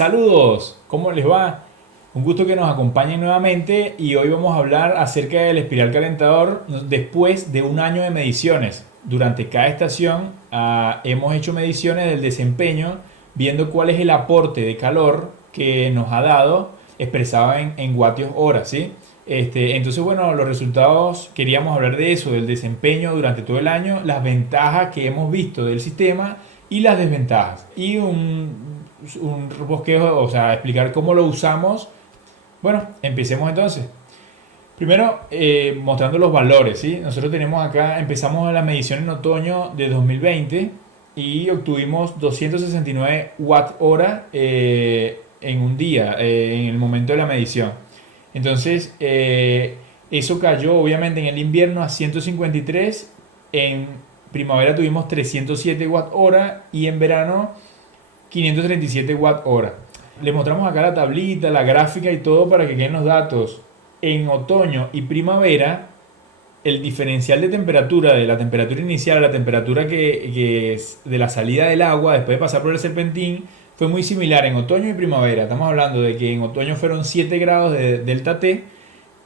Saludos, ¿cómo les va? Un gusto que nos acompañen nuevamente y hoy vamos a hablar acerca del espiral calentador después de un año de mediciones. Durante cada estación hemos hecho mediciones del desempeño viendo cuál es el aporte de calor que nos ha dado expresado en vatios hora, ¿sí? Entonces, bueno, los resultados, queríamos hablar de eso, del desempeño durante todo el año, las ventajas que hemos visto del sistema y las desventajas. Y un bosquejo, o sea, explicar cómo lo usamos. Bueno, empecemos entonces. Primero, mostrando los valores, ¿sí? Nosotros tenemos acá, empezamos la medición en otoño de 2020 y obtuvimos 269 watt hora en un día, en el momento de la medición. Entonces, eso cayó obviamente en el invierno a 153, en primavera tuvimos 307 watt hora y en verano 537 watt hora. Les mostramos acá la tablita, la gráfica y todo para que queden los datos. En otoño y primavera, el diferencial de temperatura, de la temperatura inicial a la temperatura que es de la salida del agua después de pasar por el serpentín, fue muy similar en otoño y primavera. Estamos hablando de que en otoño fueron 7 grados de delta T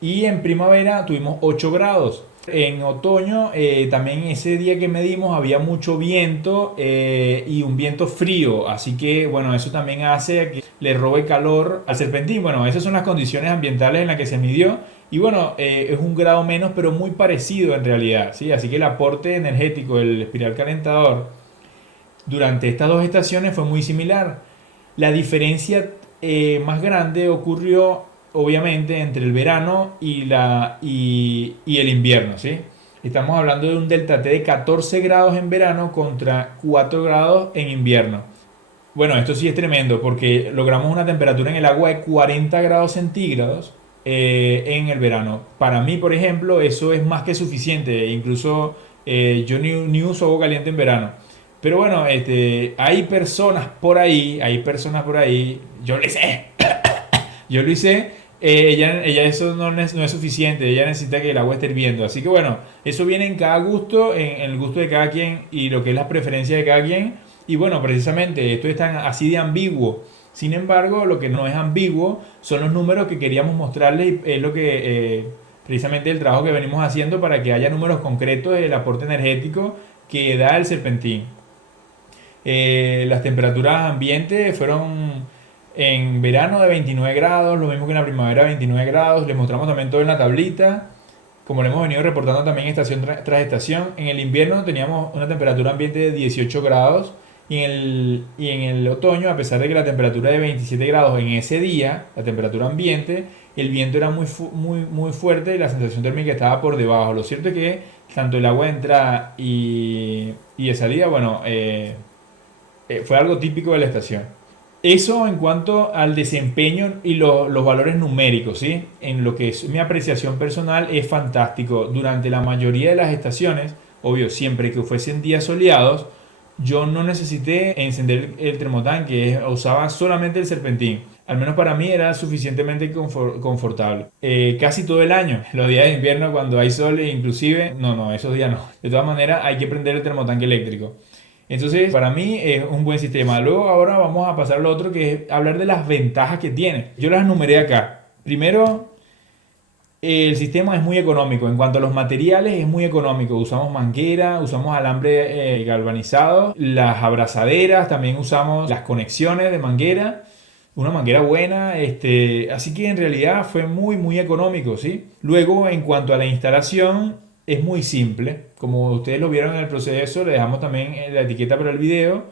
y en primavera tuvimos 8 grados. En otoño, también ese día que medimos había mucho viento y un viento frío, así que bueno, eso también hace que le robe calor al serpentín. Bueno, esas son las condiciones ambientales en las que se midió y bueno, es un grado menos, pero muy parecido en realidad, ¿sí? Así que el aporte energético del espiral calentador durante estas dos estaciones fue muy similar. La diferencia más grande ocurrió obviamente entre el verano y el invierno, ¿sí? Estamos hablando de un delta T de 14 grados en verano contra 4 grados en invierno. Bueno, esto sí es tremendo porque logramos una temperatura en el agua de 40 grados centígrados en el verano. Para mí, por ejemplo, eso es más que suficiente. Incluso yo ni uso agua caliente en verano. Pero bueno, hay personas por ahí, yo lo hice, yo lo hice, ella eso no es suficiente, ella necesita que el agua esté hirviendo. Así que bueno, eso viene en cada gusto, en el gusto de cada quien y lo que es la preferencia de cada quien. Y bueno, precisamente esto es tan así de ambiguo. Sin embargo, lo que no es ambiguo son los números que queríamos mostrarles y es lo que precisamente el trabajo que venimos haciendo para que haya números concretos del aporte energético que da el serpentín. Las temperaturas ambientes fueron en verano de 29 grados, lo mismo que en la primavera 29 grados. Les mostramos también todo en la tablita, como le hemos venido reportando también estación tras estación. En el invierno teníamos una temperatura ambiente de 18 grados y en el otoño, a pesar de que la temperatura de 27 grados en ese día, la temperatura ambiente, el viento era muy fuerte y la sensación térmica estaba por debajo. Lo cierto es que tanto el agua de entrada y de salida, bueno, fue algo típico de la estación. Eso en cuanto al desempeño y los valores numéricos, ¿sí? En lo que es mi apreciación personal es fantástico. Durante la mayoría de las estaciones, obvio, siempre que fuesen días soleados, yo no necesité encender el termotanque, usaba solamente el serpentín. Al menos para mí era suficientemente confortable. Casi todo el año, los días de invierno cuando hay sol, inclusive, no, esos días no. De todas maneras hay que prender el termotanque eléctrico. Entonces, para mí es un buen sistema. Luego, ahora vamos a pasar a lo otro, que es hablar de las ventajas que tiene. Yo las enumeré acá. Primero, el sistema es muy económico. En cuanto a los materiales, es muy económico. Usamos manguera, usamos alambre galvanizado, las abrazaderas, también usamos las conexiones de manguera. Una manguera buena, así que en realidad fue muy económico, ¿sí? Luego, en cuanto a la instalación, es muy simple. Como ustedes lo vieron en el proceso, le dejamos también la etiqueta para el video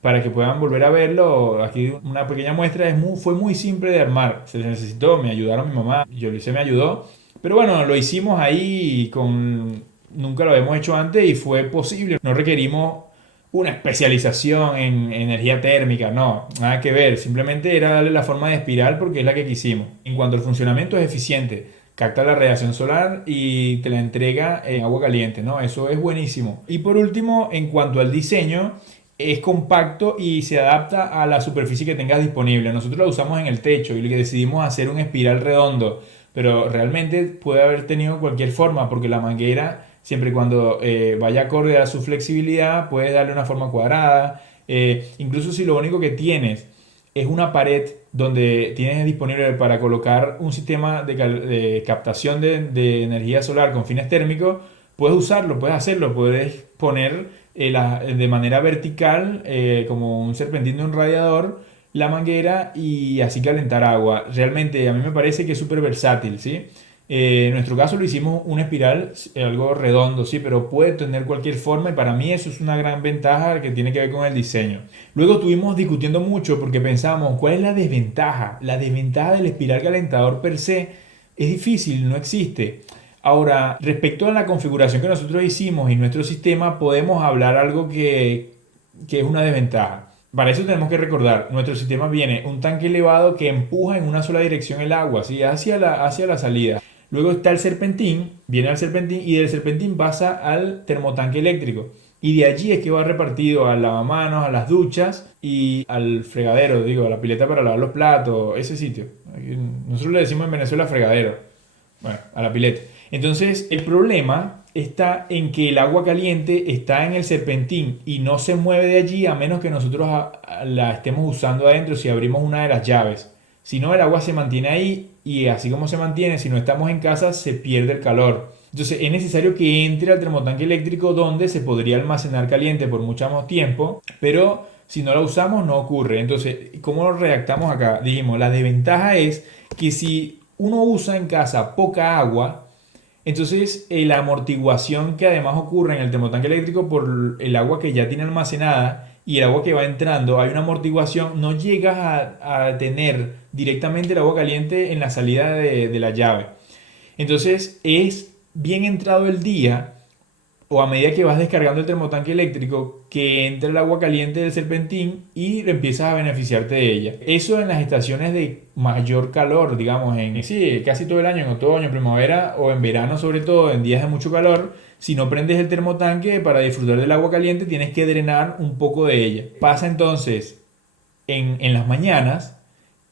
para que puedan volver a verlo. Aquí una pequeña muestra, fue muy simple de armar. Se necesitó, me ayudaron mi mamá, yo lo hice, me ayudó. Pero bueno, lo hicimos ahí nunca lo habíamos hecho antes y fue posible. No requerimos una especialización en energía térmica, no, nada que ver. Simplemente era darle la forma de espiral porque es la que quisimos. En cuanto al funcionamiento es eficiente. Capta la radiación solar y te la entrega en agua caliente, ¿no? Eso es buenísimo. Y por último, en cuanto al diseño, es compacto y se adapta a la superficie que tengas disponible. Nosotros lo usamos en el techo y le decidimos hacer un espiral redondo, pero realmente puede haber tenido cualquier forma porque la manguera, siempre y cuando vaya acorde a su flexibilidad, puedes darle una forma cuadrada. Incluso si lo único que tienes es una pared donde tienes disponible para colocar un sistema de captación de energía solar con fines térmicos, puedes usarlo, puedes hacerlo, puedes poner de manera vertical, como un serpentín de un radiador, la manguera y así calentar agua. Realmente a mí me parece que es súper versátil, ¿sí? En nuestro caso lo hicimos una espiral, algo redondo, sí, pero puede tener cualquier forma y para mí eso es una gran ventaja que tiene que ver con el diseño. Luego estuvimos discutiendo mucho porque pensábamos, ¿cuál es la desventaja? La desventaja del espiral calentador per se es difícil, no existe. Ahora, respecto a la configuración que nosotros hicimos y nuestro sistema, podemos hablar algo que es una desventaja. Para eso tenemos que recordar, nuestro sistema viene un tanque elevado que empuja en una sola dirección el agua, ¿sí? Hacia la salida. Luego está el serpentín, viene al serpentín y del serpentín pasa al termotanque eléctrico. Y de allí es que va repartido al lavamanos, a las duchas y al fregadero, digo, a la pileta para lavar los platos, ese sitio. Nosotros le decimos en Venezuela fregadero. Bueno, a la pileta. Entonces, el problema está en que el agua caliente está en el serpentín y no se mueve de allí a menos que nosotros la estemos usando adentro si abrimos una de las llaves. Si no, el agua se mantiene ahí y así como se mantiene, si no estamos en casa, se pierde el calor. Entonces, es necesario que entre al termotanque eléctrico donde se podría almacenar caliente por mucho más tiempo, pero si no la usamos no ocurre. Entonces, ¿cómo lo redactamos acá? Dijimos, la desventaja es que si uno usa en casa poca agua, entonces la amortiguación que además ocurre en el termotanque eléctrico por el agua que ya tiene almacenada y el agua que va entrando, hay una amortiguación, no llegas a tener directamente el agua caliente en la salida de la llave. Entonces es bien entrado el día o a medida que vas descargando el termotanque eléctrico, que entra el agua caliente del serpentín y empiezas a beneficiarte de ella. Eso en las estaciones de mayor calor, digamos, sí, casi todo el año, en otoño, primavera o en verano, sobre todo en días de mucho calor. Si no prendes el termotanque para disfrutar del agua caliente, tienes que drenar un poco de ella. Pasa entonces en las mañanas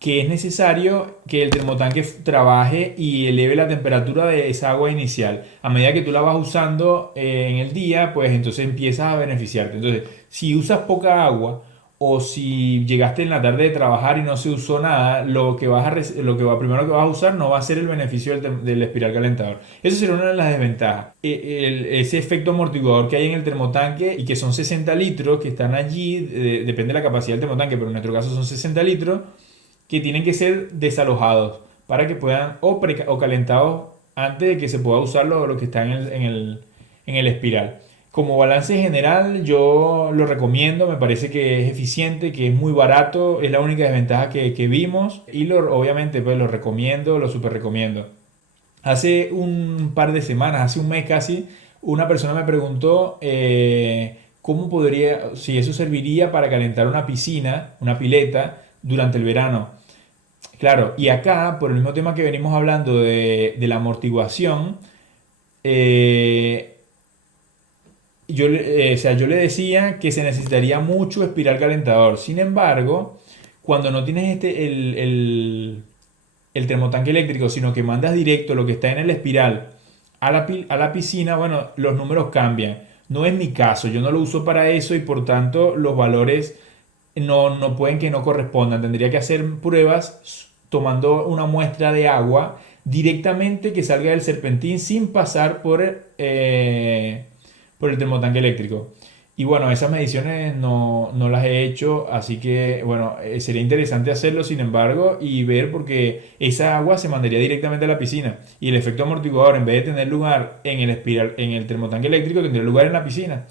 que es necesario que el termotanque trabaje y eleve la temperatura de esa agua inicial. A medida que tú la vas usando en el día, pues entonces empiezas a beneficiarte. Entonces, si usas poca agua o si llegaste en la tarde de trabajar y no se usó nada, primero que vas a usar no va a ser el beneficio del espiral calentador. Eso sería una de las desventajas. Ese efecto amortiguador que hay en el termotanque y que son 60 litros que están allí, depende de la capacidad del termotanque, pero en nuestro caso son 60 litros que tienen que ser desalojados para que puedan o calentados antes de que se pueda usar lo que está en el espiral. Como balance general yo lo recomiendo, me parece que es eficiente, que es muy barato, es la única desventaja que vimos y obviamente pues lo recomiendo, lo super recomiendo. Hace un par de semanas, hace un mes casi, una persona me preguntó cómo podría, si eso serviría para calentar una piscina, una pileta durante el verano. Claro, y acá, por el mismo tema que venimos hablando de la amortiguación, eh, o sea, yo le decía que se necesitaría mucho espiral calentador. Sin embargo, cuando no tienes el termotanque eléctrico, sino que mandas directo lo que está en el espiral a la piscina, bueno, los números cambian. No es mi caso, yo no lo uso para eso y por tanto los valores no pueden que no correspondan. Tendría que hacer pruebas tomando una muestra de agua directamente que salga del serpentín sin pasar por el termotanque eléctrico. Y bueno, esas mediciones no las he hecho, así que bueno, sería interesante hacerlo sin embargo y ver porque esa agua se mandaría directamente a la piscina y el efecto amortiguador en vez de tener lugar en el termotanque eléctrico tendría lugar en la piscina.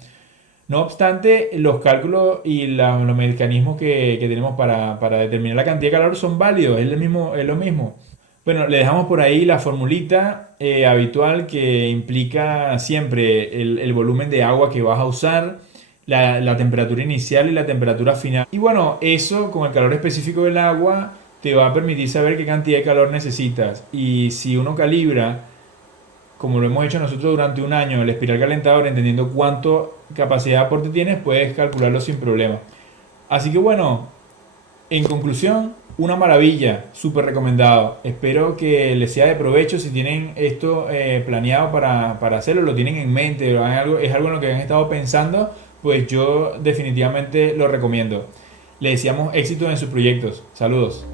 No obstante, los cálculos y los mecanismos que tenemos para determinar la cantidad de calor son válidos, es lo mismo. Bueno, le dejamos por ahí la formulita habitual que implica siempre el volumen de agua que vas a usar, la temperatura inicial y la temperatura final. Y bueno, eso con el calor específico del agua te va a permitir saber qué cantidad de calor necesitas. Y si uno calibra como lo hemos hecho nosotros durante un año, el espiral calentador, entendiendo cuánto capacidad de aporte tienes, puedes calcularlo sin problema. Así que bueno, en conclusión, una maravilla, súper recomendado. Espero que les sea de provecho si tienen esto planeado para hacerlo, lo tienen en mente, es algo en lo que han estado pensando, pues yo definitivamente lo recomiendo. le deseamos éxito en sus proyectos. Saludos.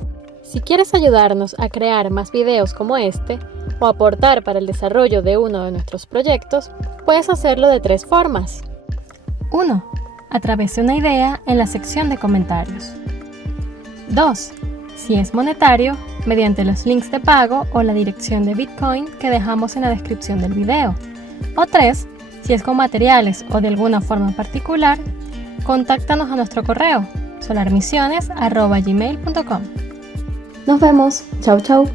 Si quieres ayudarnos a crear más videos como este o aportar para el desarrollo de uno de nuestros proyectos, puedes hacerlo de 3 formas. 1. A través de una idea en la sección de comentarios. 2. Si es monetario, mediante los links de pago o la dirección de Bitcoin que dejamos en la descripción del video. O 3. Si es con materiales o de alguna forma particular, contáctanos a nuestro correo solarmisiones@gmail.com. Nos vemos. Chau, chau.